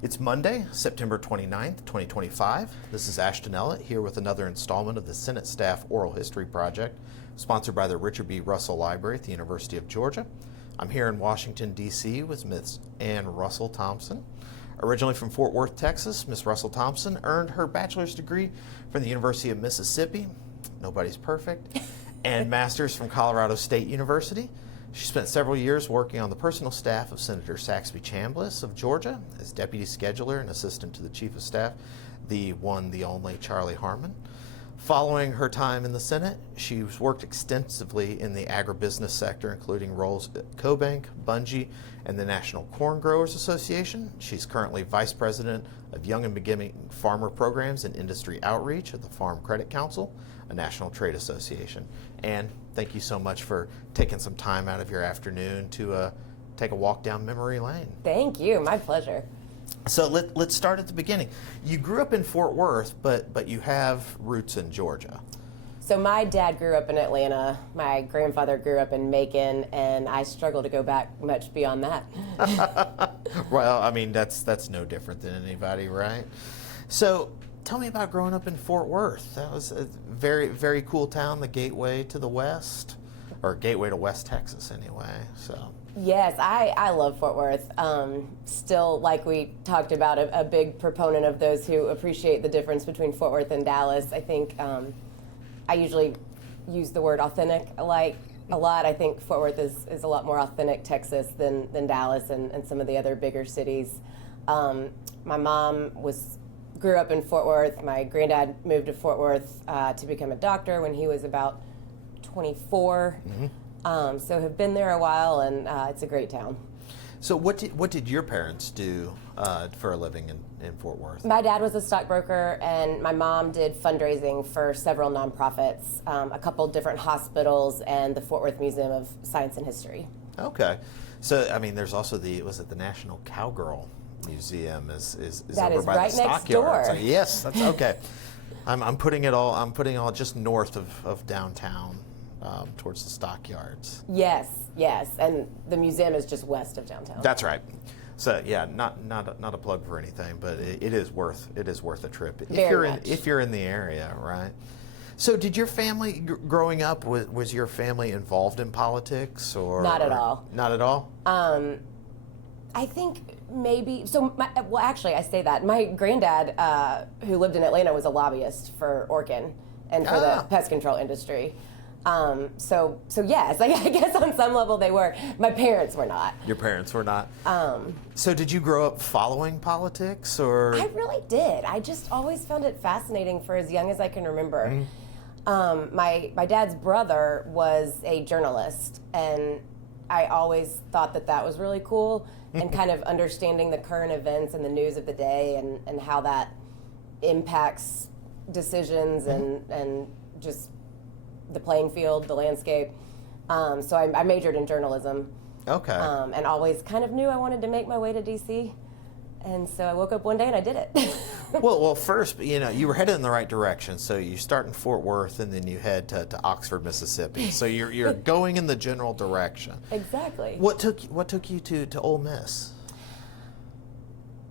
It's Monday, September 29th, 2025. This is Ashton Ellett here with another installment of the Senate Staff Oral History Project, sponsored by the Richard B. Russell Library at the University of Georgia. I'm here in Washington, D.C. with Miss Ann Russell Thompson. Originally from Fort Worth, Texas, Miss Russell Thompson earned her bachelor's degree from the University of Mississippi. Nobody's perfect. And master's from Colorado State University. She spent several years working on the personal staff of Senator Saxby Chambliss of Georgia as deputy scheduler and assistant to the chief of staff, the one, the only Charlie Harmon. Following her time in the Senate, she's worked extensively in the agribusiness sector, including roles at CoBank, Bungie, and the National Corn Growers Association. She's currently vice president of Young and Beginning Farmer Programs and Industry Outreach at the Farm Credit Council, a national trade association. And thank you so much for taking some time out of your afternoon to take a walk down memory lane. Thank you, my pleasure. So let's start at the beginning. You grew up in Fort Worth, but you have roots in Georgia. So my dad grew up in Atlanta, my grandfather grew up in Macon, and I struggle to go back much beyond that. Well, I mean, that's no different than anybody, right? So tell me about growing up in Fort Worth. That was a very, very cool town, the gateway to the West, or gateway to West Texas anyway, so. Yes, I love Fort Worth. Still, like we talked about, a big proponent of those who appreciate the difference between Fort Worth and Dallas. I think I usually use the word authentic a lot. I think Fort Worth is a lot more authentic Texas than Dallas and some of the other bigger cities. My mom grew up in Fort Worth. My granddad moved to Fort Worth to become a doctor when he was about 24. Mm-hmm. So have been there a while, and it's a great town. So what did your parents do for a living in Fort Worth? My dad was a stockbroker, and my mom did fundraising for several nonprofits, a couple different hospitals, and the Fort Worth Museum of Science and History. Okay. So, I mean, there's also the National Cowgirl Museum is that over is by right the next stockyards. door. Yes, that's okay. I'm putting it all just north of downtown. Towards the stockyards. Yes, and the museum is just west of downtown. That's right. So yeah, not a plug for anything, but it is worth a trip if you're in the area, right? So did your family growing up was your family involved in politics or not at all? Not at all. I think maybe so. Actually, I say that my granddad, who lived in Atlanta, was a lobbyist for Orkin and for the pest control industry. So yes, I guess on some level they were. My parents were not. Your parents were not. So did you grow up following politics, or? I really did. I just always found it fascinating for as young as I can remember. Mm-hmm. My dad's brother was a journalist, and I always thought that was really cool, and kind of understanding the current events and the news of the day and how that impacts decisions and just the playing field, the landscape. So I majored in journalism. Okay. And always kind of knew I wanted to make my way to D.C. And so I woke up one day and I did it. Well, first, you were headed in the right direction. So you start in Fort Worth and then you head to Oxford, Mississippi. So you're going in the general direction. Exactly. What took you to Ole Miss?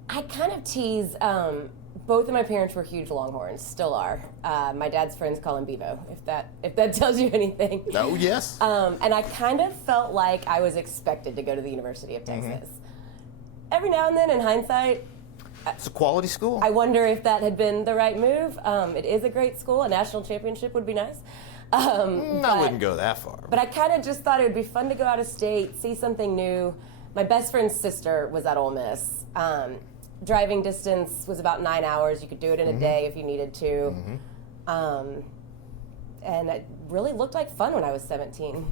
I kind of tease. Both of my parents were huge Longhorns, still are. My dad's friends call him Bevo, if that tells you anything. Oh, yes. And I kind of felt like I was expected to go to the University of Texas. Mm-hmm. Every now and then, in hindsight, it's a quality school. I wonder if that had been the right move. It is a great school. A national championship would be nice. I wouldn't go that far. But I kind of just thought it would be fun to go out of state, see something new. My best friend's sister was at Ole Miss. Driving distance was about 9 hours. You could do it in a day if you needed to. Mm-hmm. And it really looked like fun when I was 17.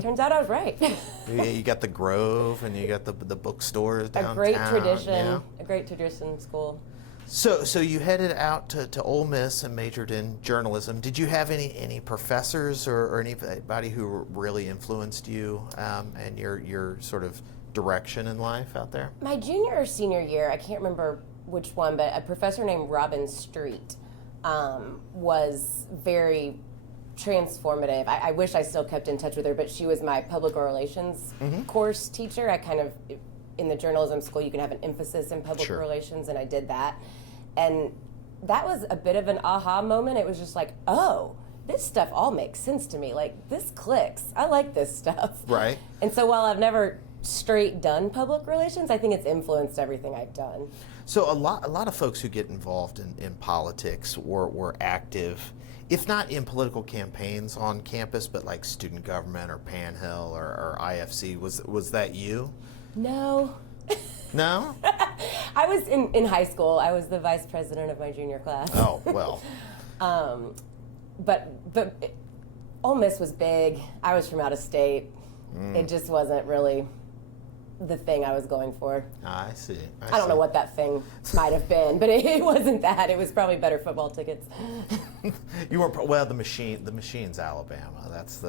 Turns out I was right. You got the Grove and you got the bookstores downtown. A great tradition school. So you headed out to Ole Miss and majored in journalism. Did you have any professors or anybody who really influenced you and your sort of direction in life out there? My junior or senior year, I can't remember which one, but a professor named Robin Street was very transformative. I wish I still kept in touch with her, but she was my public relations course teacher. I kind of in the journalism school, you can have an emphasis in public Sure. relations, and I did that. And that was a bit of an aha moment. It was just like, oh, this stuff all makes sense to me. Like, this clicks. I like this stuff. Right. And so while I've never straight done public relations, I think it's influenced everything I've done. So a lot of folks who get involved in politics were active, if not in political campaigns on campus, but like student government or Panhill or IFC. Was that you? No. No? I was in high school. I was the vice president of my junior class. Oh, well. But Ole Miss was big. I was from out of state. It just wasn't really the thing I was going for. I see. I don't know what that thing might have been, but it wasn't that. It was probably better football tickets. You weren't well. The machine's Alabama. That's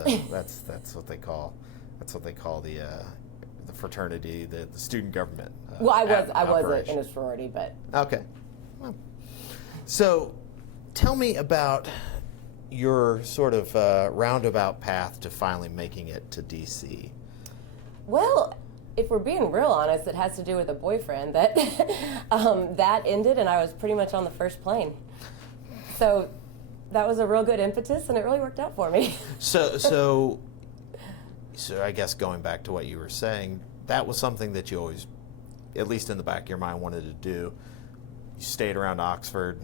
what they call the fraternity, the student government. Well, I wasn't operation. in a sorority, but Okay. Well, so tell me about your sort of roundabout path to finally making it to DC. well, if we're being real honest, it has to do with a boyfriend that that ended, and I was pretty much on the first plane. So that was a real good impetus, and it really worked out for me. So I guess going back to what you were saying, that was something that you always, at least in the back of your mind, wanted to do. You stayed around Oxford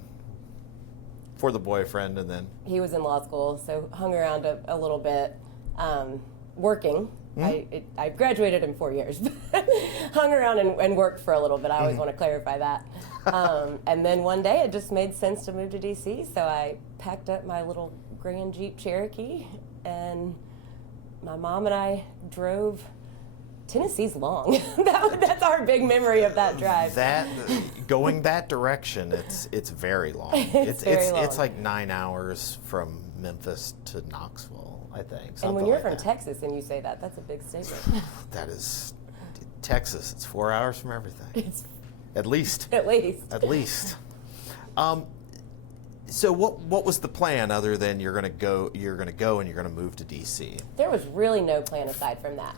for the boyfriend, and then He was in law school, so hung around a little bit, working. I graduated in 4 years, but hung around and worked for a little bit. I always want to clarify that. And then one day it just made sense to move to DC, so I packed up my little Grand Jeep Cherokee, and my mom and I drove. Tennessee's long. That's our big memory of that drive. that going that direction, it's very long. It's very long. It's like 9 hours from Memphis to Knoxville, I think. And when you're from that. Texas and you say that, that's a big statement. That is Texas. It's 4 hours from everything. It's At least. at least. At least. So what was the plan other than you're gonna go and you're gonna move to DC? There was really no plan aside from that.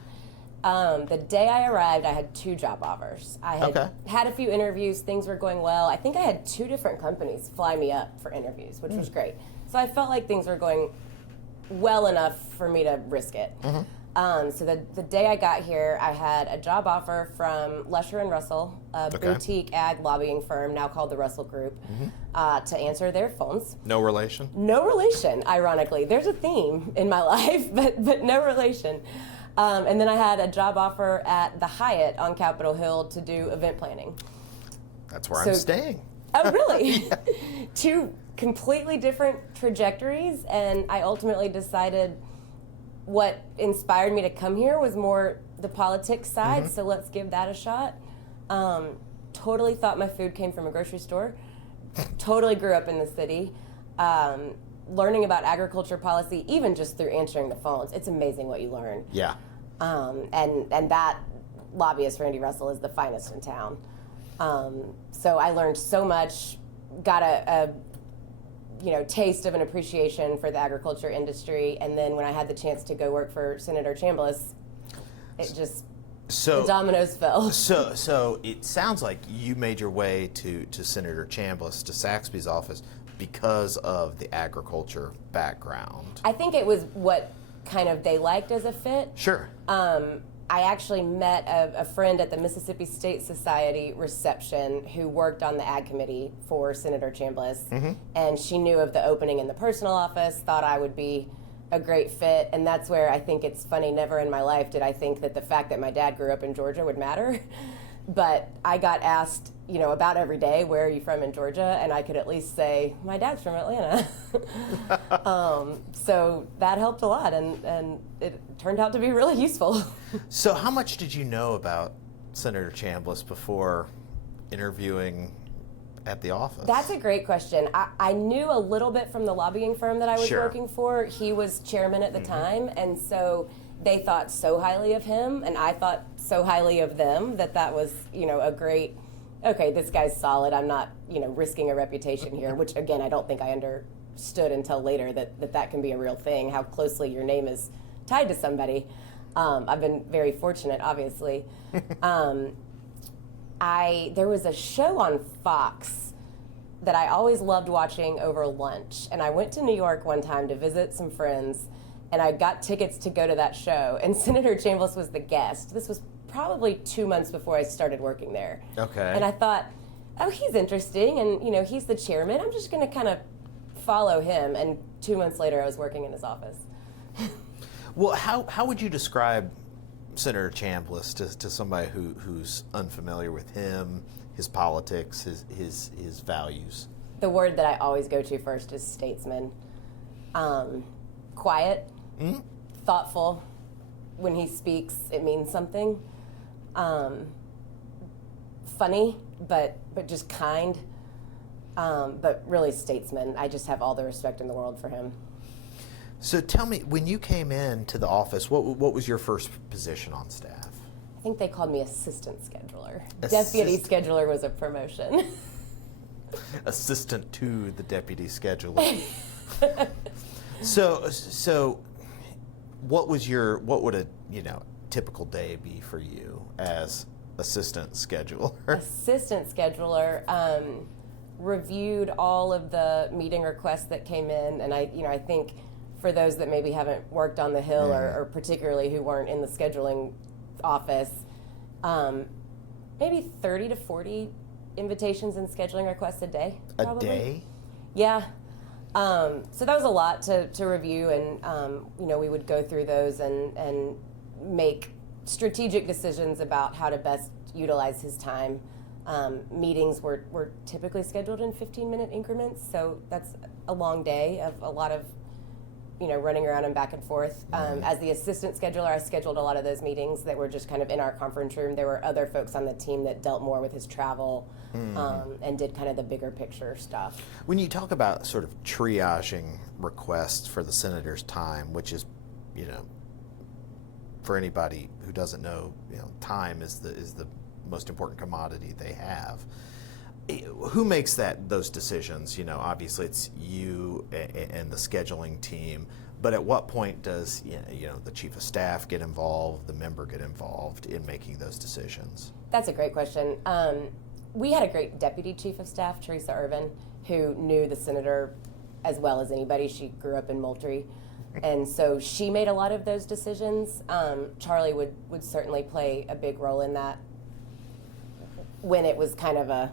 The day I arrived, I had 2 job offers. I had had a few interviews, things were going well. I think I had 2 different companies fly me up for interviews, which was great. So I felt like things were going well enough for me to risk it. So the day I got here, I had a job offer from Lesher and Russell, a boutique ag lobbying firm now called the Russell Group, to answer their phones. No relation? No relation, ironically. There's a theme in my life, but no relation. And then I had a job offer at the Hyatt on Capitol Hill to do event planning. That's where I'm staying. Oh, really? 2 completely different trajectories, and I ultimately decided what inspired me to come here was more the politics side, so let's give that a shot. Totally thought my food came from a grocery store. Totally grew up in the city. Learning about agriculture policy, even just through answering the phones, it's amazing what you learn. Yeah. And that lobbyist, Randy Russell, is the finest in town. So I learned so much, got a taste of an appreciation for the agriculture industry, and then when I had the chance to go work for Senator Chambliss, it just the dominoes fell. So it sounds like you made your way to Senator Chambliss, to Saxby's office, because of the agriculture background. I think it was what kind of they liked as a fit. Sure. I actually met a friend at the Mississippi State Society reception who worked on the ag committee for Senator Chambliss, and she knew of the opening in the personal office, thought I would be a great fit, and that's where I think it's funny, never in my life did I think that the fact that my dad grew up in Georgia would matter. But I got asked, about every day, where are you from in Georgia? And I could at least say, my dad's from Atlanta. So that helped a lot, and it turned out to be really useful. So how much did you know about Senator Chambliss before interviewing at the office? That's a great question. I knew a little bit from the lobbying firm that I was working for. He was chairman at the time, and so they thought so highly of him, and I thought so highly of them that was, a great, okay, this guy's solid. I'm not, risking a reputation here, which, again, I don't think I understood until later that can be a real thing, how closely your name is tied to somebody. I've been very fortunate, obviously. There was a show on Fox that I always loved watching over lunch, and I went to New York one time to visit some friends, and I got tickets to go to that show, and Senator Chambliss was the guest. This was probably 2 months before I started working there. Okay. And I thought, oh, he's interesting, and he's the chairman. I'm just going to kind of follow him. And 2 months later, I was working in his office. Well, how would you describe Senator Chambliss to somebody who's unfamiliar with him, his politics, his values? The word that I always go to first is statesman. Quiet, thoughtful. When he speaks, it means something. Funny, but just kind. But really statesman. I just have all the respect in the world for him. So tell me, when you came into the office, what was your first position on staff? I think they called me assistant scheduler. Deputy scheduler was a promotion. Assistant to the deputy scheduler. So what would a typical day be for you as assistant scheduler? Assistant scheduler reviewed all of the meeting requests that came in, and I think for those that maybe haven't worked on the Hill or particularly who weren't in the scheduling office, maybe 30 to 40 invitations and scheduling requests a day. Probably. A day? Yeah. So that was a lot to review, and we would go through those and make strategic decisions about how to best utilize his time. Meetings were typically scheduled in 15-minute increments, so that's a long day of a lot of running around and back and forth. As the assistant scheduler, I scheduled a lot of those meetings that were just kind of in our conference room. There were other folks on the team that dealt more with his travel and did kind of the bigger picture stuff. When you talk about sort of triaging requests for the senator's time, which is, for anybody who doesn't know, time is the most important commodity they have. Who makes those decisions? Obviously it's you and the scheduling team, but at what point does the chief of staff get involved, the member get involved in making those decisions? That's a great question. We had a great deputy chief of staff, Teresa Irvin, who knew the senator as well as anybody. She grew up in Moultrie, and so she made a lot of those decisions. Charlie would certainly play a big role in that when it was kind of a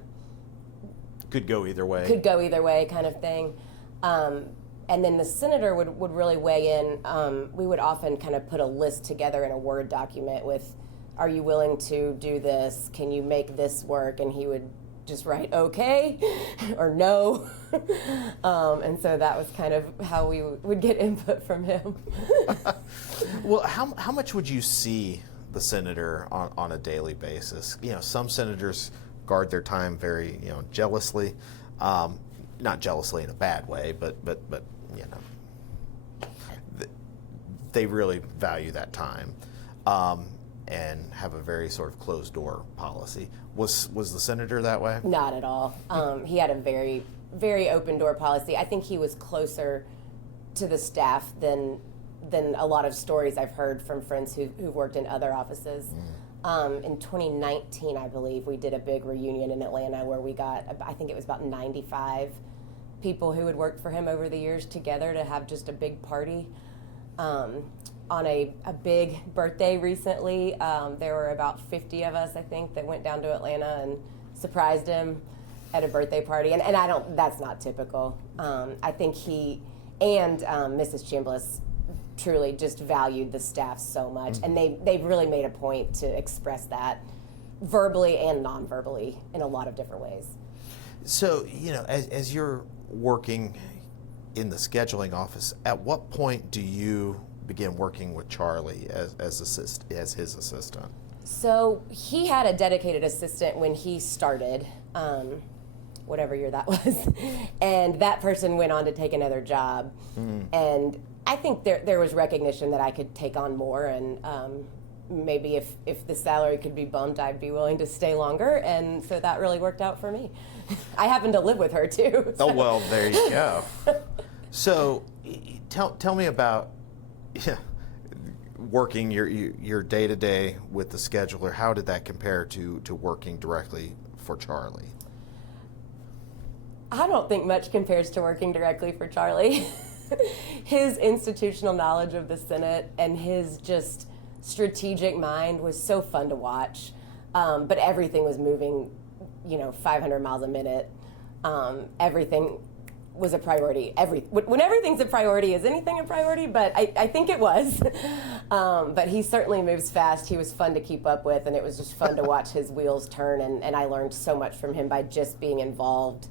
could go either way kind of thing. And then the senator would really weigh in. We would often kind of put a list together in a Word document with, are you willing to do this? Can you make this work? And he would just write okay or no. And so that was kind of how we would get input from him. Well, how much would you see the senator on a daily basis? Some senators guard their time very, jealously, not jealously in a bad way, but they really value that time, and have a very sort of closed door policy. Was the senator that way? Not at all. He had a very, very open door policy. I think he was closer to the staff than a lot of stories I've heard from friends who've worked in other offices. In 2019, I believe, we did a big reunion in Atlanta where we got, I think it was about 95 people who had worked for him over the years together to have just a big party. On a big birthday recently, there were about 50 of us, I think, that went down to Atlanta and surprised him at a birthday party. And that's not typical. I think he and Mrs. Chambliss truly just valued the staff so much, and they really made a point to express that verbally and non-verbally in a lot of different ways. So, as you're working in the scheduling office, at what point do you begin working with Charlie as his assistant? So he had a dedicated assistant when he started, whatever year that was, and that person went on to take another job, and I think there was recognition that I could take on more, and maybe if the salary could be bumped, I'd be willing to stay longer, and so that really worked out for me. I happen to live with her too. So. Oh well, there you go. So, tell me about working your day-to-day with the scheduler, how did that compare to working directly for Charlie? I don't think much compares to working directly for Charlie. His institutional knowledge of the Senate and his just strategic mind was so fun to watch. But everything was moving, 500 miles a minute. Everything was a priority. When everything's a priority, is anything a priority? But I think it was. But he certainly moves fast. He was fun to keep up with, and it was just fun to watch his wheels turn. And I learned so much from him by just being involved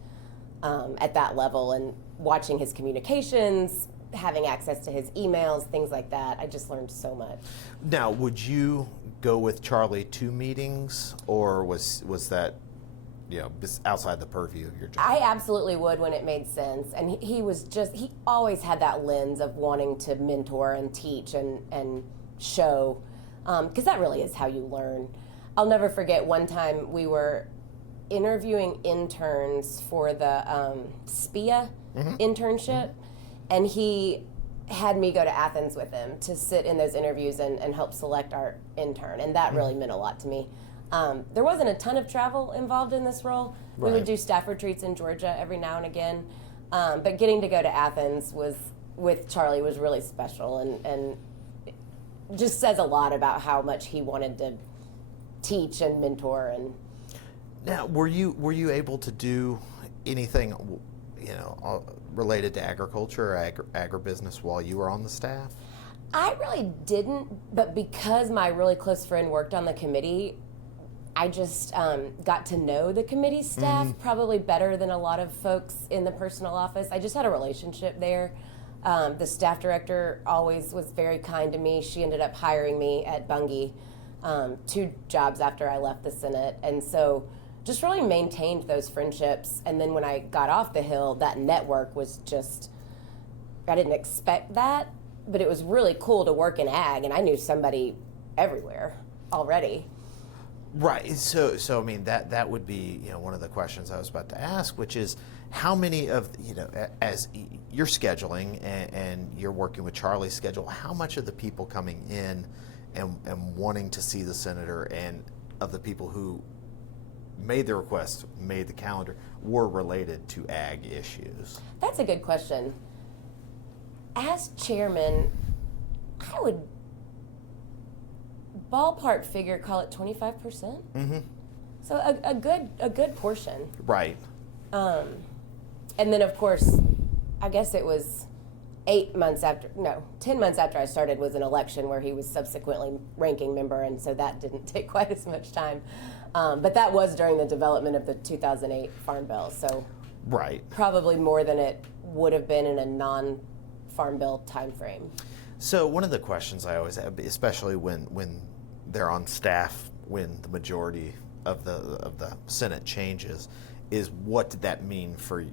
at that level and watching his communications, having access to his emails, things like that. I just learned so much. Now, would you go with Charlie to meetings, or was that outside the purview of your job? I absolutely would when it made sense. And he always had that lens of wanting to mentor and teach and show, because that really is how you learn. I'll never forget one time we were interviewing interns for the SPIA internship, and he had me go to Athens with him to sit in those interviews and help select our intern, and that really meant a lot to me. There wasn't a ton of travel involved in this role. We would do staff retreats in Georgia every now and again, but getting to go to Athens with Charlie was really special, and it just says a lot about how much he wanted to teach and mentor. And now, were you able to do anything, related to agriculture or agribusiness while you were on the staff? I really didn't, but because my really close friend worked on the committee, I just got to know the committee staff probably better than a lot of folks in the personal office. I just had a relationship there. The staff director always was very kind to me. She ended up hiring me at Bungie 2 jobs after I left the Senate. And so just really maintained those friendships. And then when I got off the Hill, that network was just, I didn't expect that, but it was really cool to work in ag, and I knew somebody everywhere already. Right. So I mean, that would be, one of the questions I was about to ask, which is how many of, as you're scheduling and you're working with Charlie's schedule, how much of the people coming in and wanting to see the senator and of the people who made the request, made the calendar, were related to ag issues? That's a good question. As chairman, I would ballpark figure, call it 25%. Mm-hmm. So a good portion. Right. And then of course, I guess it was 10 months after I started was an election where he was subsequently ranking member, and so that didn't take quite as much time. But that was during the development of the 2008 Farm Bill, so right, probably more than it would have been in a non-Farm Bill time frame. So one of the questions I always have, especially when they're on staff, when the majority of the Senate changes, is what did that mean for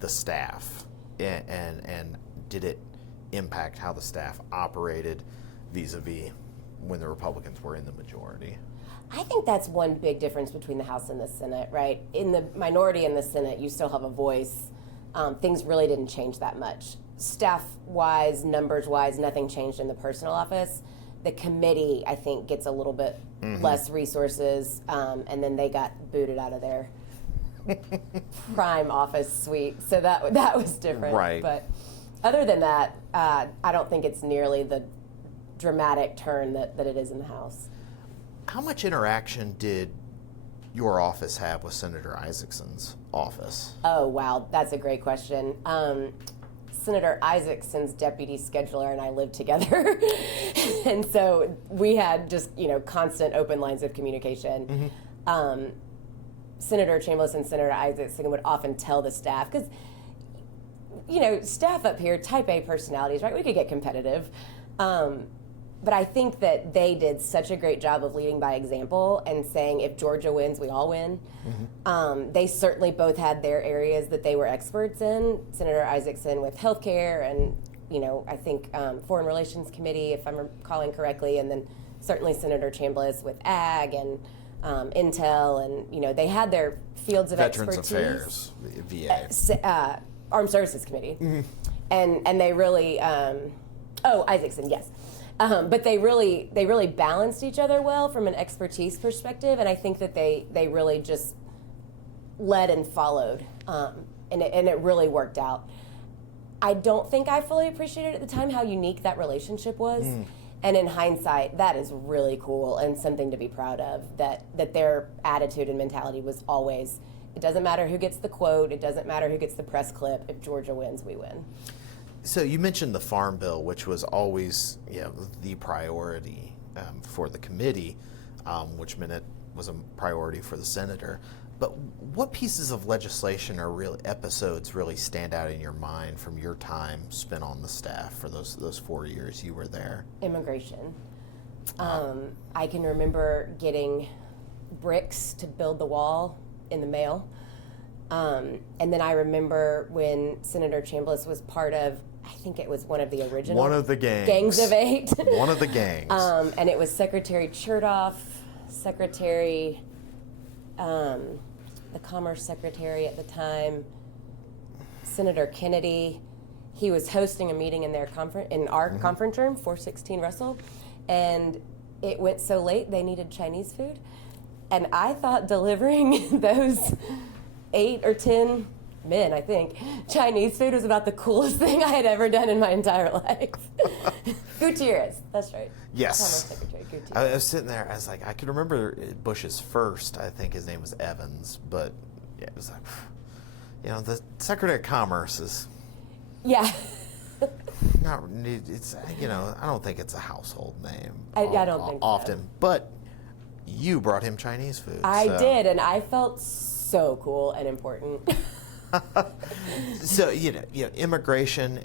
the staff, and did it impact how the staff operated vis-a-vis when the Republicans were in the majority? I think that's one big difference between the House and the Senate, right? In the minority in the Senate, you still have a voice. Things really didn't change that much. Staff-wise, numbers-wise, nothing changed in the personal office. The committee, I think, gets a little bit less resources, and then they got booted out of their prime office suite. So that was different. Right. But other than that, I don't think it's nearly the dramatic turn that it is in the House. How much interaction did your office have with Senator Isaacson's office? Oh, wow. That's a great question. Senator Isaacson's deputy scheduler and I lived together. And so we had just, constant open lines of communication. Senator Chambliss and Senator Isaacson would often tell the staff, because, staff up here, type A personalities, right? We could get competitive. But I think that they did such a great job of leading by example and saying, if Georgia wins, we all win. They certainly both had their areas that they were experts in. Senator Isaacson with healthcare and, I think Foreign Relations Committee, if I'm recalling correctly, and then certainly Senator Chambliss with ag and intel, and, they had their fields of Veterans expertise. Affairs, VA. Armed Services Committee. And they really, Isaacson, yes. But they really balanced each other well from an expertise perspective, and I think that they really just led and followed, and it really worked out. I don't think I fully appreciated at the time how unique that relationship was. And in hindsight, that is really cool and something to be proud of, that their attitude and mentality was always, it doesn't matter who gets the quote, it doesn't matter who gets the press clip, if Georgia wins, we win. So you mentioned the Farm Bill, which was always the priority for the committee, which meant it was a priority for the senator. But what pieces of legislation or real episodes really stand out in your mind from your time spent on the staff for those 4 years you were there? Immigration. I can remember getting bricks to build the wall in the mail. And then I remember when Senator Chambliss was part of, I think it was one of the original. One of the gangs. Gangs of 8. One of the gangs. And it was Secretary Chertoff, the Commerce Secretary at the time, Senator Kennedy. He was hosting a meeting in our conference room, 416 Russell, and it went so late they needed Chinese food. And I thought delivering those 8 or 10 men, I think, Chinese food was about the coolest thing I had ever done in my entire life. Gutierrez, that's right. Yes. Commerce Secretary Gutierrez. I was sitting there, I was like, I could remember Bush's first, I think his name was Evans, but it was like, the Secretary of Commerce is not, it's, I don't think it's a household name. I don't think often, so. But you brought him Chinese food. I did, and I felt so cool and important. So immigration,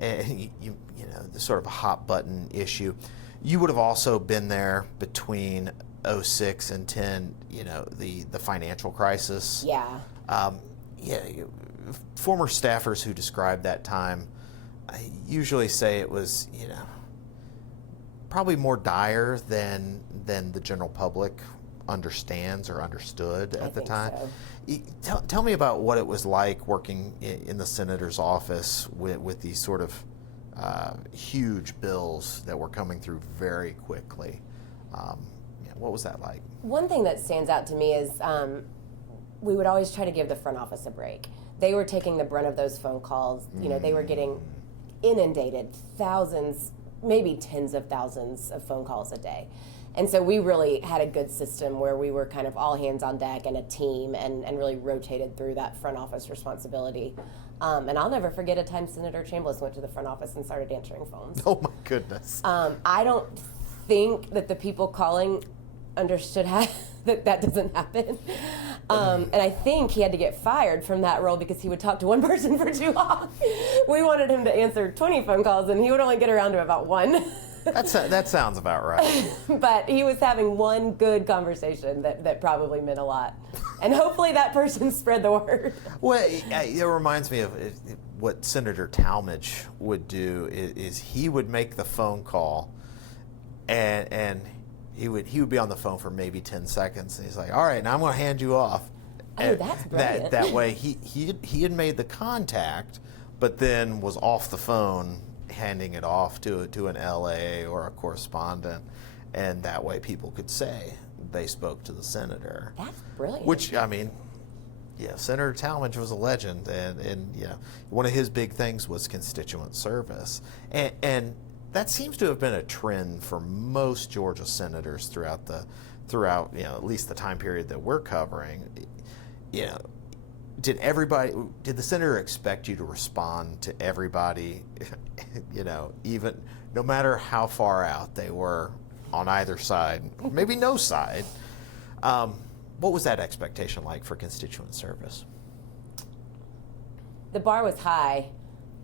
the sort of a hot button issue. You would have also been there between 06 and 10. The financial crisis. Yeah. Former staffers who describe that time, I usually say it was probably more dire than the general public understands or understood at the time. So. Tell me about what it was like working in the senator's office with these sort of huge bills that were coming through very quickly. What was that like? One thing that stands out to me is we would always try to give the front office a break. They were taking the brunt of those phone calls. They were getting inundated, thousands, maybe tens of thousands of phone calls a day. And so we really had a good system where we were kind of all hands on deck and a team and really rotated through that front office responsibility. And I'll never forget a time Senator Chambliss went to the front office and started answering phones. Oh my goodness. I don't think that the people calling understood how that doesn't happen. And I think he had to get fired from that role because he would talk to one person for too long. We wanted him to answer 20 phone calls and he would only get around to about one. That sounds about right. But he was having one good conversation that probably meant a lot. And hopefully that person spread the word. Well, it reminds me of what Senator Talmadge would do is he would make the phone call and he would be on the phone for maybe 10 seconds and he's like, all right, now I'm going to hand you off. Oh, that's brilliant. That way he had made the contact, but then was off the phone handing it off to an LA or a correspondent, and that way people could say they spoke to the senator. That's brilliant. Which, Senator Talmadge was a legend, and one of his big things was constituent service, and that seems to have been a trend for most Georgia senators throughout at least the time period that we're covering. Did the senator expect you to respond to everybody, even no matter how far out they were on either side, or maybe no side? What was that expectation like for constituent service? The bar was high,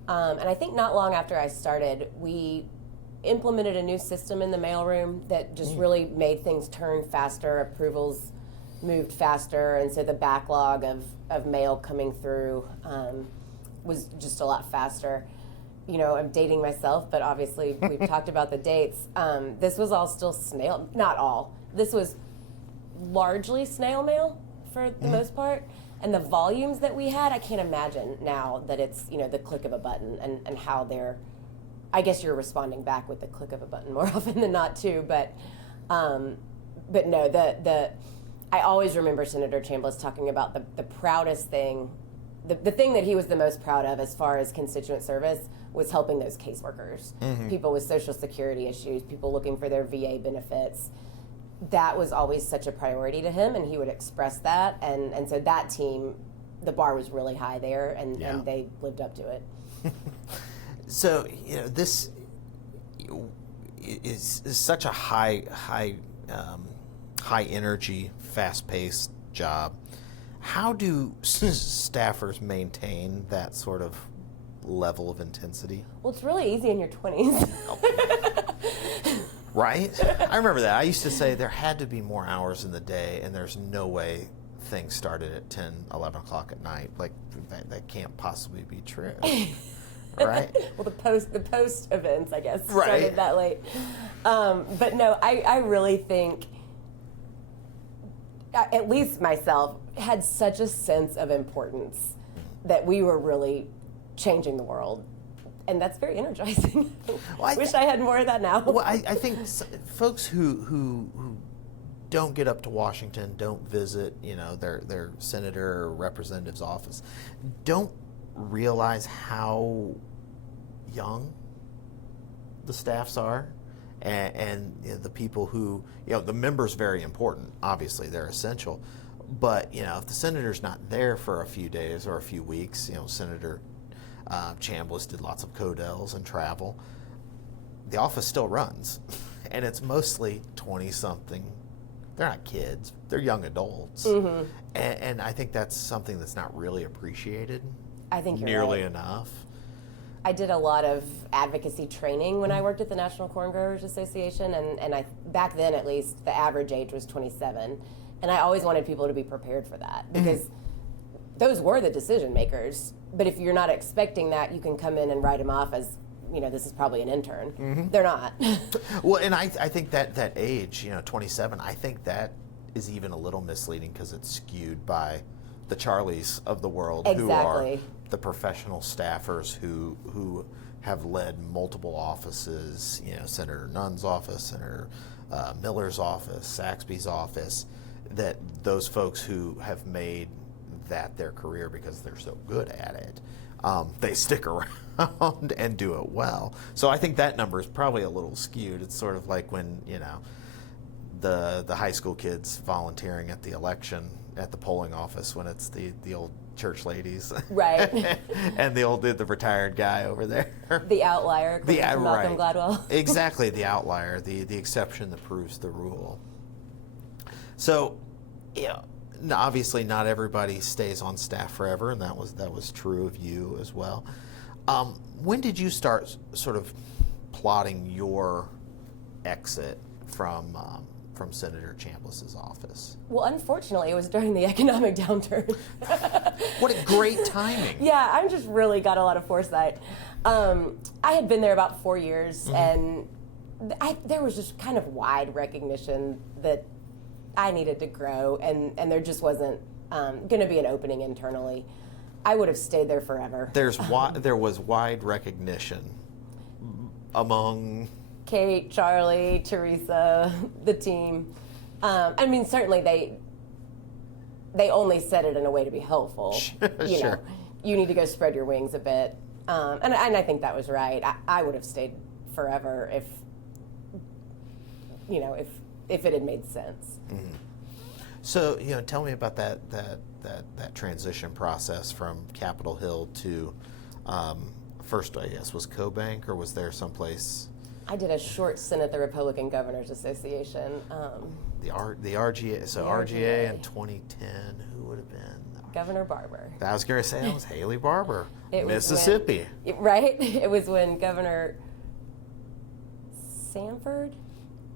and I think not long after I started, we implemented a new system in the mailroom that just really made things turn faster, approvals moved faster, and so the backlog of mail coming through was just a lot faster. I'm dating myself, but obviously we've talked about the dates. This was all still snail, not all. This was largely snail mail for the most part. And the volumes that we had, I can't imagine now that it's, the click of a button and how they're I guess you're responding back with the click of a button more often than not too, but no, I always remember Senator Chambliss talking about the proudest thing, the thing that he was the most proud of as far as constituent service was helping those caseworkers, people with Social Security issues, people looking for their VA benefits. That was always such a priority to him, and he would express that, and so that team, the bar was really high there, and they lived up to it. So, this is such a high energy, fast-paced job. How do staffers maintain that sort of level of intensity? Well, it's really easy in your 20s. Right? I remember that. I used to say there had to be more hours in the day, and there's no way things started at 10, 11 o'clock at night. Like, that can't possibly be true. Right? Well, the post events, I guess, started that late. But no, I really think, at least myself, had such a sense of importance that we were really changing the world. And that's very energizing. Well, I wish I had more of that now. Well, I think folks who don't get up to Washington, don't visit, their senator or representative's office, don't realize how young the staffs are, and the people who, the members very important. Obviously, they're essential, but if the senator's not there for a few days or a few weeks, Senator Chambliss did lots of codels and travel. The office still runs, and it's mostly 20-something. They're not kids; they're young adults, and I think that's something that's not really appreciated. I think you're nearly right. enough. I did a lot of advocacy training when I worked at the National Corn Growers Association, and I back then at least the average age was 27, and I always wanted people to be prepared for that because those were the decision makers. But if you're not expecting that, you can come in and write them off as, this is probably an intern. They're not. Well, and I think that age, 27, I think that is even a little misleading because it's skewed by the Charlies of the world who are the professional staffers who have led multiple offices, Senator Nunn's office, Senator Miller's office, Saxby's office, that those folks who have made that their career because they're so good at it, they stick around and do it well. So I think that number is probably a little skewed. It's sort of like when the high school kids volunteering at the election at the polling office when it's the old church ladies, right? And the retired guy over there, the outlier, from Malcolm Gladwell. Exactly, the outlier, the exception that proves the rule. So, obviously, not everybody stays on staff forever, and that was true of you as well. When did you start sort of plotting your exit from Senator Chambliss's office? Well, unfortunately, it was during the economic downturn. What a great timing! Yeah, I just really got a lot of foresight. I had been there about 4 years, and there was just kind of wide recognition that I needed to grow, and there just wasn't going to be an opening internally. I would have stayed there forever. There was wide recognition among Kate, Charlie, Teresa, the team. Certainly they only said it in a way to be helpful. Sure. You need to go spread your wings a bit, and I think that was right. I would have stayed forever if it had made sense. So, tell me about that transition process from Capitol Hill to first, I guess, was CoBank, or was there someplace? I did a short stint at the Republican Governors Association. The RGA. So RGA in 2010. Who would have been? Governor Barber. I was going to say it was Haley Barber, Mississippi. Right. It was when Governor Sanford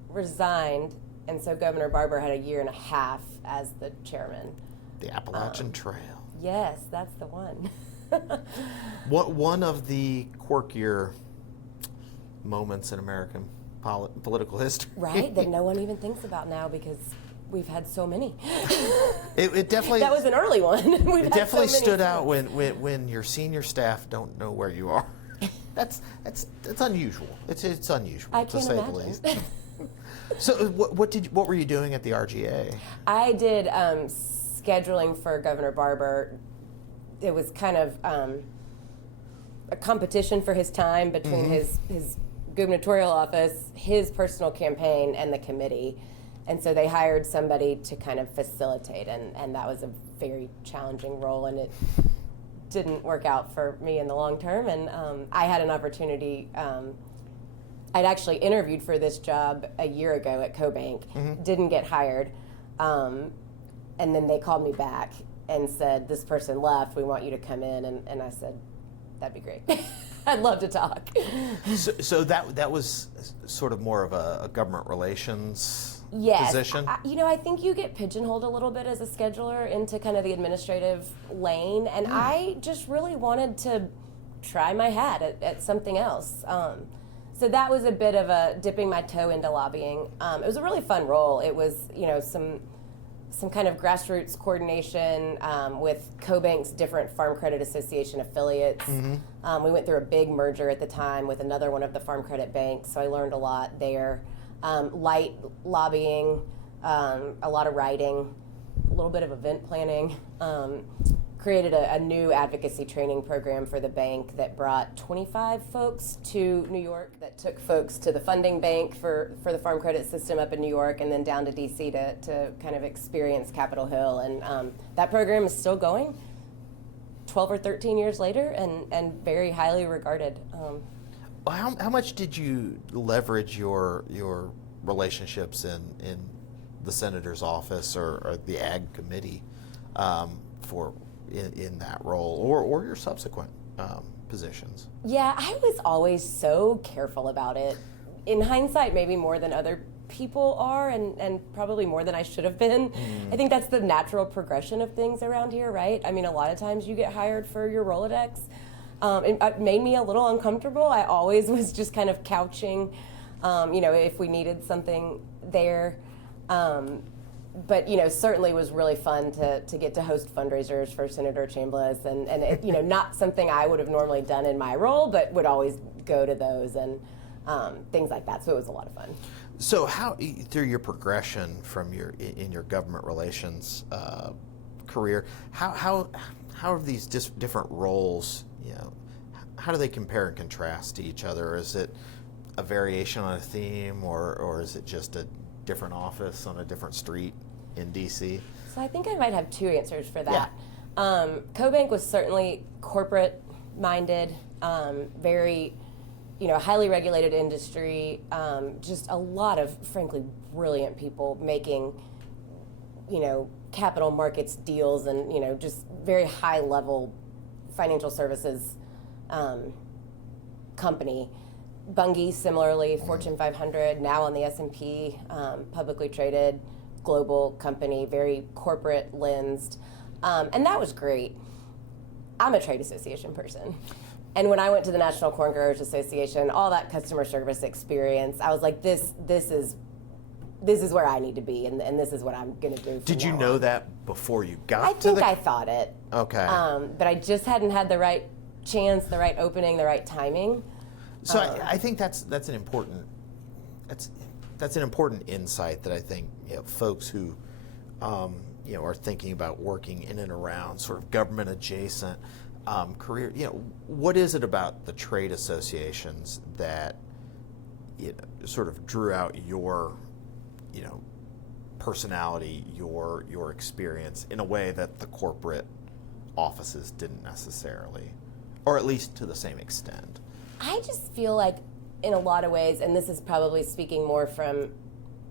resigned, and so Governor Barber had a year and a half as the chairman. The Appalachian Trail. Yes, that's the one. One of the quirkier moments in American political history. Right, that no one even thinks about now because we've had so many. It definitely... That was an early one. It definitely stood out when your senior staff don't know where you are. that's unusual. It's unusual I to can't say imagine. the least. So what were you doing at the RGA? I did scheduling for Governor Barber. It was kind of a competition for his time between his gubernatorial office, his personal campaign, and the committee. And so they hired somebody to kind of facilitate, and that was a very challenging role, and it didn't work out for me in the long term. And I had an opportunity. I'd actually interviewed for this job a year ago at CoBank, didn't get hired, and then they called me back and said, this person left, we want you to come in, and I said, that'd be great. I'd love to talk. So that was sort of more of a government relations position? I think you get pigeonholed a little bit as a scheduler into kind of the administrative lane, and I just really wanted to try my hat at something else. So that was a bit of a dipping my toe into lobbying. It was a really fun role. It was, some kind of grassroots coordination with CoBank's different Farm Credit Association affiliates. We went through a big merger at the time with another one of the Farm Credit banks, so I learned a lot there. Light lobbying, a lot of writing, a little bit of event planning. Created a new advocacy training program for the bank that brought 25 folks to New York, that took folks to the funding bank for the farm credit system up in New York, and then down to DC to kind of experience Capitol Hill. And that program is still going 12 or 13 years later, and very highly regarded. How much did you leverage your relationships in the senator's office or the ag committee in that role, or your subsequent positions? Yeah, I was always so careful about it. In hindsight, maybe more than other people are, and probably more than I should have been. I think that's the natural progression of things around here, right? I mean, a lot of times you get hired for your Rolodex. It made me a little uncomfortable. I always was just kind of couching, if we needed something there. But certainly was really fun to get to host fundraisers for Senator Chambliss, and it, not something I would have normally done in my role, but would always go to those and things like that. So it was a lot of fun. So how, through your progression from in your government relations career, how have these different roles, how do they compare and contrast to each other? Is it a variation on a theme, or is it just a different office on a different street in DC? So I think I might have two answers for that. CoBank was certainly corporate minded, very, highly regulated industry, just a lot of, frankly, brilliant people making, capital markets deals and, just very high level financial services company. Bunge, similarly, Fortune 500, now on the S&P, publicly traded, global company, very corporate lensed, and that was great. I'm a trade association person, and when I went to the National Corn Growers Association, all that customer service experience, I was like, this is where I need to be, and this is what I'm going to do. Did you know that before you got to I think I thought it. Okay. But I just hadn't had the right chance, the right opening, the right timing. So I think that's an important insight that I think folks who are thinking about working in and around sort of government adjacent career. What is it about the trade associations that sort of drew out your personality, your experience in a way that the corporate offices didn't necessarily, or at least to the same extent? I just feel like in a lot of ways, and this is probably speaking more from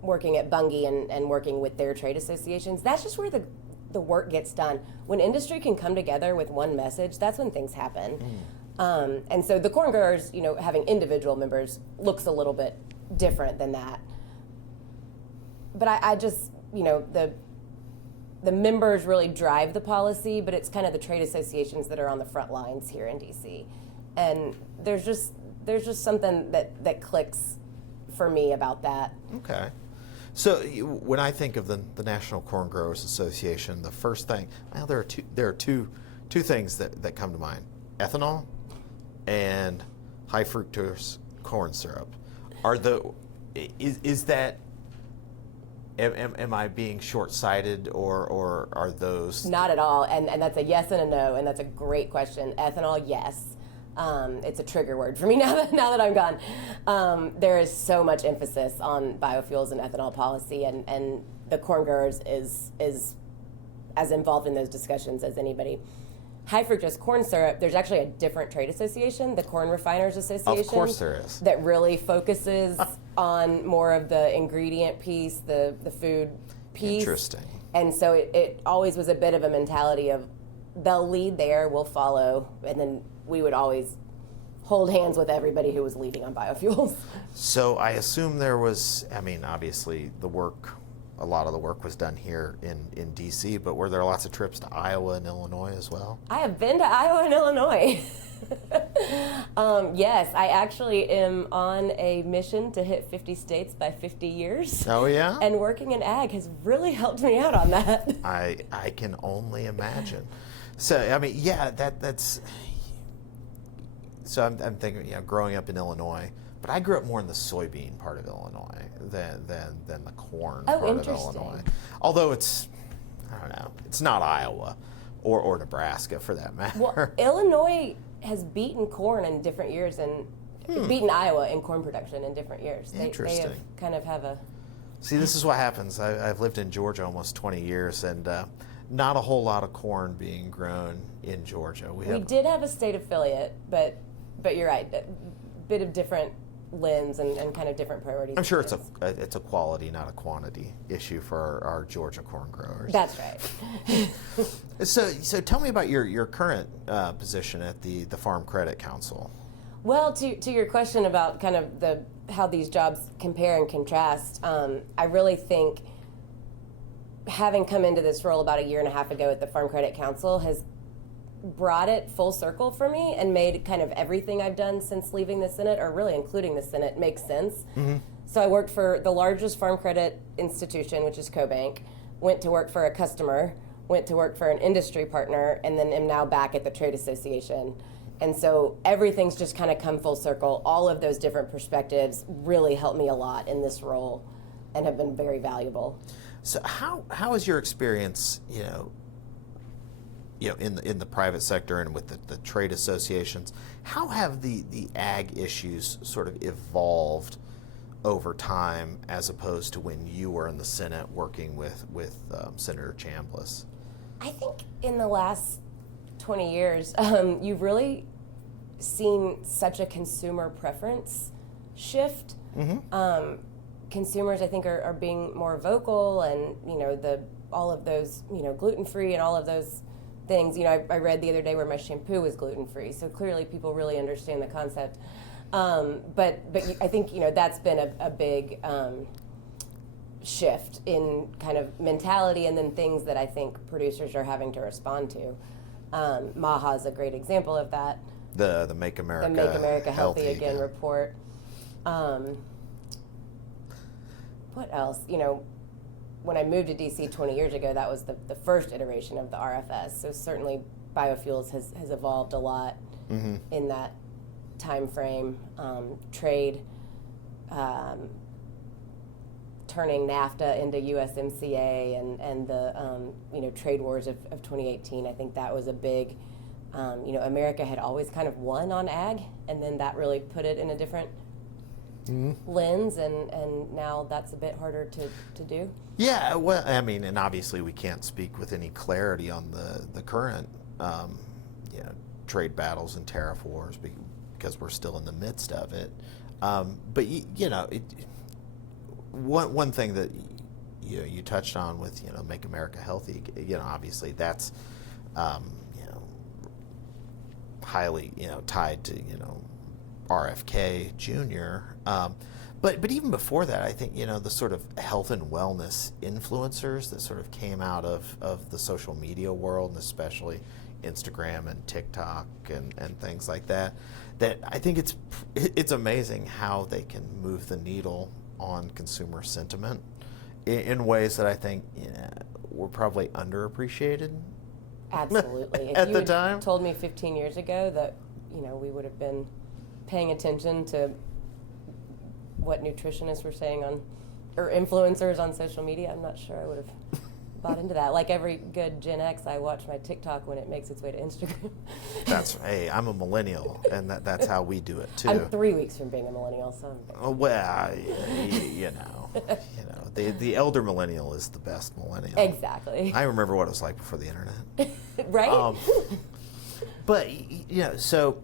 working at Bunge and working with their trade associations, that's just where the work gets done. When industry can come together with one message, that's when things happen. And so the corn growers, having individual members looks a little bit different than that. But I just, the members really drive the policy, but it's kind of the trade associations that are on the front lines here in DC. And there's just something that clicks for me about that. Okay. So when I think of the National Corn Growers Association, the first thing, there are two things that come to mind: ethanol and high fructose corn syrup. Is that, am I being short-sighted, or are those? Not at all, and that's a yes and a no, and that's a great question. Ethanol, yes. It's a trigger word for me now that I'm gone. There is so much emphasis on biofuels and ethanol policy, and the corn growers is as involved in those discussions as anybody. High fructose corn syrup, there's actually a different trade association, the Corn Refiners Association. Of course there is. That really focuses on more of the ingredient piece, the food piece. Interesting. And so it always was a bit of a mentality of they'll lead there, we'll follow, and then we would always hold hands with everybody who was leading on biofuels. So I assume there was, obviously a lot of the work was done here in D.C., but were there lots of trips to Iowa and Illinois as well? I have been to Iowa and Illinois. Yes, I actually am on a mission to hit 50 states by 50 years. Oh, yeah? And working in ag has really helped me out on that. I can only imagine. So, that's... So I'm thinking, growing up in Illinois, but I grew up more in the soybean part of Illinois than the corn part of Illinois. Although it's not Iowa or Nebraska for that matter. Well, Illinois has beaten corn in different years and beaten Iowa in corn production in different years. Interesting. They have a... See, this is what happens. I've lived in Georgia almost 20 years, and not a whole lot of corn being grown in Georgia. We did have a state affiliate, but you're right, a bit of different lens and kind of different priorities. I'm sure it's a quality, not a quantity issue for our Georgia corn growers. That's right. So tell me about your current position at the Farm Credit Council. Well, to your question about kind of how these jobs compare and contrast, I really think having come into this role about a year and a half ago at the Farm Credit Council has brought it full circle for me and made kind of everything I've done since leaving the Senate, or really including the Senate, make sense. Mm-hmm. So I worked for the largest farm credit institution, which is CoBank, went to work for a customer, went to work for an industry partner, and then am now back at the trade association. And so everything's just kind of come full circle. All of those different perspectives really helped me a lot in this role and have been very valuable. So how has your experience, in the private sector and with the trade associations, how have the ag issues sort of evolved over time as opposed to when you were in the Senate working with Senator Chambliss? I think in the last 20 years, you've really seen such a consumer preference shift. Mm-hmm. Consumers, I think, are being more vocal, and all of those, gluten-free and all of those things. I read the other day where my shampoo was gluten-free, so clearly people really understand the concept. But I think that's been a big shift in kind of mentality, and then things that I think producers are having to respond to. Maha is a great example of that. The Make America Healthy Again report. What else? When I moved to DC 20 years ago, that was the first iteration of the RFS. So certainly biofuels has evolved a lot mm-hmm. in that time frame. Trade, turning NAFTA into USMCA and the trade wars of 2018. I think that was a big, America had always kind of won on ag, and then that really put it in a different mm-hmm. lens, and now that's a bit harder to do. Yeah, well, and obviously we can't speak with any clarity on the current trade battles and tariff wars because we're still in the midst of it. But one thing that you touched on with Make America Healthy, obviously that's highly tied to RFK Jr. But even before that, I think the sort of health and wellness influencers that sort of came out of the social media world, and especially Instagram and TikTok and things like that. That I think it's amazing how they can move the needle on consumer sentiment in ways that I think were probably underappreciated. Absolutely. At the time, told me 15 years ago that we would have been paying attention to what nutritionists were saying or influencers on social media, I'm not sure I would have bought into that. Like every good Gen X, I watch my TikTok when it makes its way to Instagram. Hey, I'm a millennial, and that's how we do it too. I'm 3 weeks from being a millennial, so well, the elder millennial is the best millennial. Exactly. I remember what it was like before the internet. Right? But so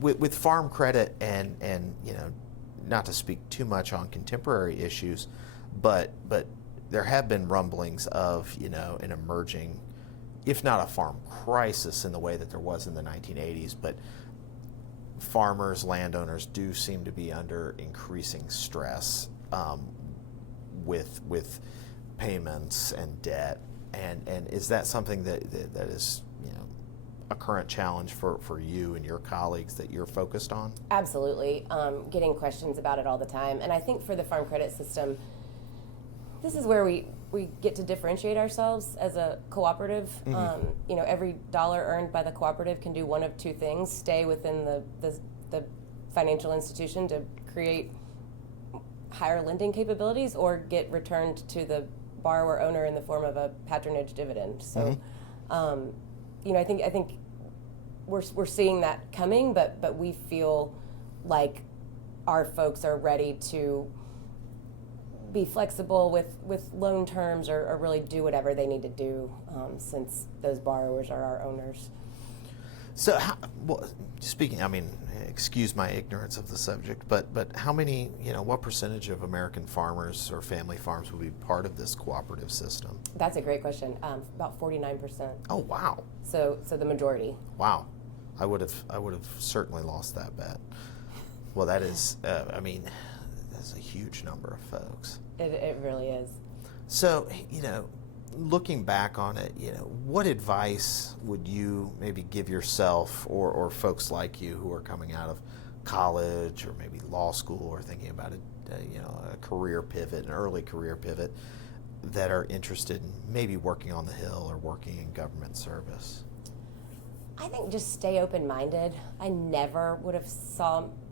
with farm credit and not to speak too much on contemporary issues, but there have been rumblings of an emerging, if not a farm crisis in the way that there was in the 1980s, but farmers, landowners do seem to be under increasing stress with payments and debt, and is that something that is a current challenge for you and your colleagues that you're focused on? Absolutely. Getting questions about it all the time. And I think for the farm credit system, this is where we get to differentiate ourselves as a cooperative. Mm-hmm. Every dollar earned by the cooperative can do one of two things: stay within the financial institution to create higher lending capabilities, or get returned to the borrower owner in the form of a patronage dividend. So, mm-hmm. I think we're seeing that coming, but we feel like our folks are ready to be flexible with loan terms or really do whatever they need to do, since those borrowers are our owners. So, excuse my ignorance of the subject, but how many, what percentage of American farmers or family farms will be part of this cooperative system? That's a great question. About 49%. Oh, wow. So the majority. Wow. I would have certainly lost that bet. Well, that is, that's a huge number of folks. It really is. So, looking back on it, what advice would you maybe give yourself or folks like you who are coming out of college or maybe law school or thinking about a career pivot, an early career pivot, that are interested in maybe working on the Hill or working in government service? I think just stay open-minded. I never would have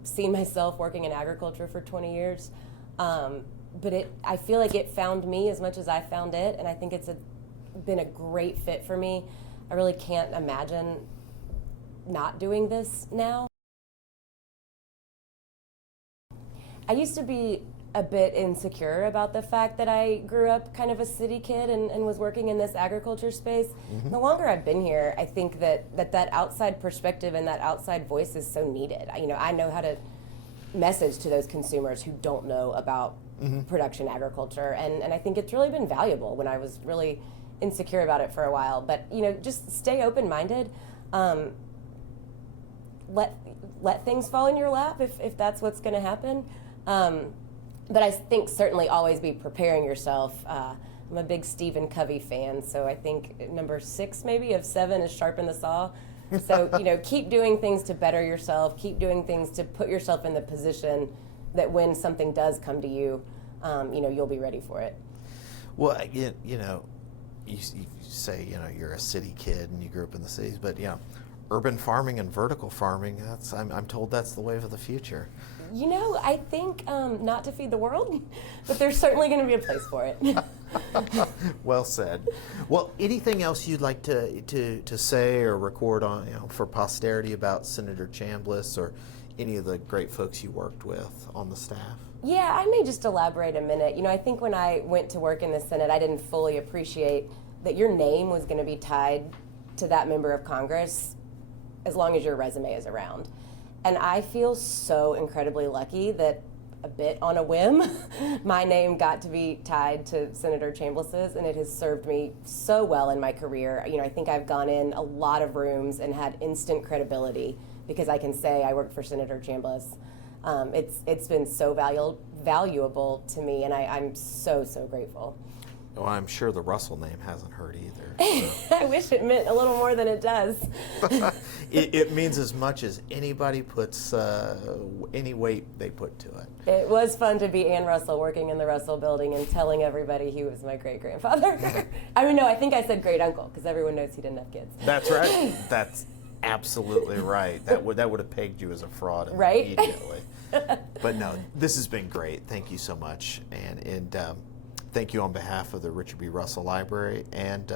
seen myself working in agriculture for 20 years. But I feel like it found me as much as I found it, and I think it's been a great fit for me. I really can't imagine not doing this now. I used to be a bit insecure about the fact that I grew up kind of a city kid and was working in this agriculture space. Mm-hmm. The longer I've been here, I think that outside perspective and that outside voice is so needed. I know how to message to those consumers who don't know about mm-hmm. production agriculture, and I think it's really been valuable when I was really insecure about it for a while. But just stay open-minded. Let things fall in your lap if that's what's going to happen. But I think certainly always be preparing yourself. I'm a big Stephen Covey fan, so I think number 6 maybe of 7 is sharpen the saw. So, keep doing things to better yourself, keep doing things to put yourself in the position that when something does come to you, you'll be ready for it. Well, you say, you're a city kid and you grew up in the cities, but, urban farming and vertical farming, I'm told that's the wave of the future. I think not to feed the world, but there's certainly going to be a place for it. Well said. Well, anything else you'd like to say or record on, for posterity about Senator Chambliss or any of the great folks you worked with on the staff? Yeah, I may just elaborate a minute. I think when I went to work in the Senate, I didn't fully appreciate that your name was going to be tied to that member of Congress as long as your resume is around. And I feel so incredibly lucky that a bit on a whim, my name got to be tied to Senator Chambliss's, and it has served me so well in my career. I think I've gone in a lot of rooms and had instant credibility because I can say I worked for Senator Chambliss. It's been so valuable to me, and I'm so grateful. Well, I'm sure the Russell name hasn't hurt either. So. I wish it meant a little more than it does. It means as much as anybody puts any weight they put to it. It was fun to be Ann Russell working in the Russell building and telling everybody he was my great-grandfather. I think I said great-uncle because everyone knows he didn't have kids. That's right. absolutely right. That would have pegged you as a fraud Right? immediately. But no, this has been great. Thank you so much, and thank you on behalf of the Richard B. Russell Library, and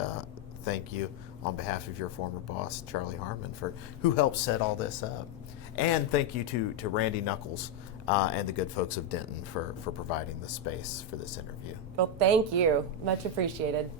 thank you on behalf of your former boss, Charlie Harmon, who helped set all this up. And thank you to Randy Knuckles and the good folks of Denton for providing the space for this interview. Well, thank you. Much appreciated.